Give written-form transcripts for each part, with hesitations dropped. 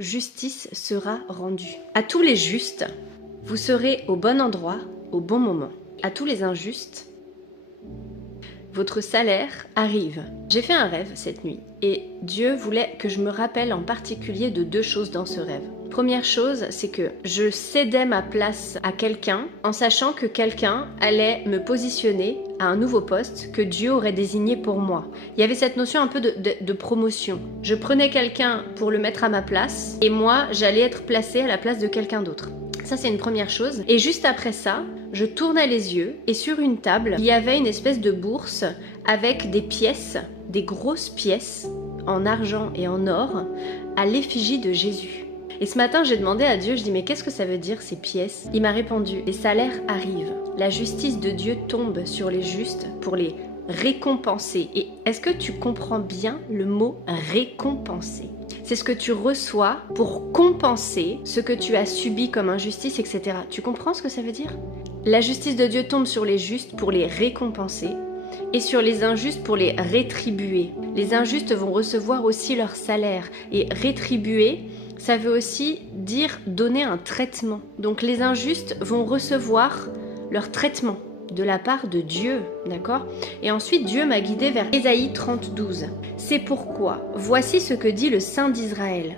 justice sera rendue. À tous les justes, vous serez au bon endroit, au bon moment. À tous les injustes, votre salaire arrive. J'ai fait un rêve cette nuit et Dieu voulait que je me rappelle en particulier de deux choses dans ce rêve. Première chose, c'est que je cédais ma place à quelqu'un en sachant que quelqu'un allait me positionner à un nouveau poste que Dieu aurait désigné pour moi. Il y avait cette notion un peu de promotion. Je prenais quelqu'un pour le mettre à ma place et moi, j'allais être placée à la place de quelqu'un d'autre. Ça, c'est une première chose. Et juste après ça, je tournais les yeux et sur une table, il y avait une espèce de bourse avec des pièces, des grosses pièces en argent et en or à l'effigie de Jésus. Et ce matin, j'ai demandé à Dieu, je dis mais qu'est-ce que ça veut dire ces pièces? Il m'a répondu, les salaires arrivent. La justice de Dieu tombe sur les justes pour les récompenser. Et est-ce que tu comprends bien le mot récompenser? C'est ce que tu reçois pour compenser ce que tu as subi comme injustice, etc. Tu comprends ce que ça veut dire? La justice de Dieu tombe sur les justes pour les récompenser et sur les injustes pour les rétribuer. Les injustes vont recevoir aussi leur salaire et rétribuer, ça veut aussi dire donner un traitement. Donc les injustes vont recevoir leur traitement de la part de Dieu, d'accord? Et ensuite, Dieu m'a guidé vers Ésaïe 30:12. C'est pourquoi, voici ce que dit le Saint d'Israël.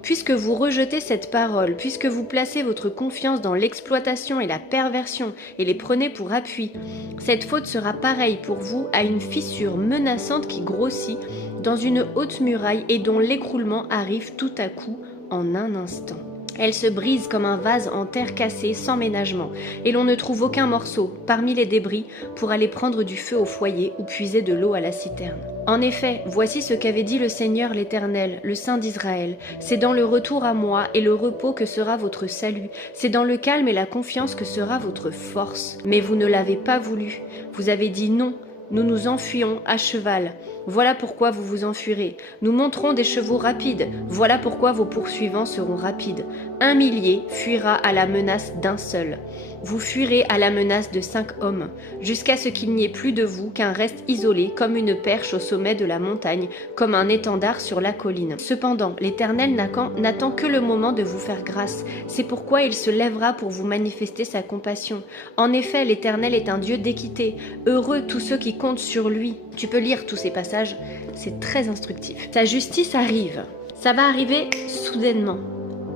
Puisque vous rejetez cette parole, puisque vous placez votre confiance dans l'exploitation et la perversion et les prenez pour appui, cette faute sera pareille pour vous à une fissure menaçante qui grossit dans une haute muraille et dont l'écroulement arrive tout à coup en un instant. Elle se brise comme un vase en terre cassée sans ménagement, et l'on ne trouve aucun morceau parmi les débris pour aller prendre du feu au foyer ou puiser de l'eau à la citerne. En effet, voici ce qu'avait dit le Seigneur l'Éternel, le Saint d'Israël. C'est dans le retour à moi et le repos que sera votre salut. C'est dans le calme et la confiance que sera votre force. Mais vous ne l'avez pas voulu. Vous avez dit non. Nous nous enfuyons à cheval. Voilà pourquoi vous vous enfuirez. Nous monterons des chevaux rapides. Voilà pourquoi vos poursuivants seront rapides. 1 millier fuira à la menace d'un seul. Vous fuirez à la menace de 5 hommes, jusqu'à ce qu'il n'y ait plus de vous qu'un reste isolé, comme une perche au sommet de la montagne, comme un étendard sur la colline. Cependant, l'Éternel n'attend que le moment de vous faire grâce. C'est pourquoi il se lèvera pour vous manifester sa compassion. En effet, l'Éternel est un Dieu d'équité. Heureux tous ceux qui comptent sur lui. Tu peux lire tous ces passages, c'est très instructif. Sa justice arrive. Ça va arriver soudainement.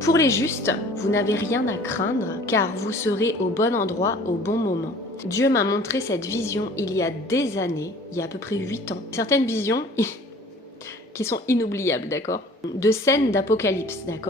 Pour les justes, vous n'avez rien à craindre car vous serez au bon endroit au bon moment. Dieu m'a montré cette vision il y a des années, il y a à peu près 8 ans. Certaines visions qui sont inoubliables, d'accord? De scènes d'Apocalypse, d'accord?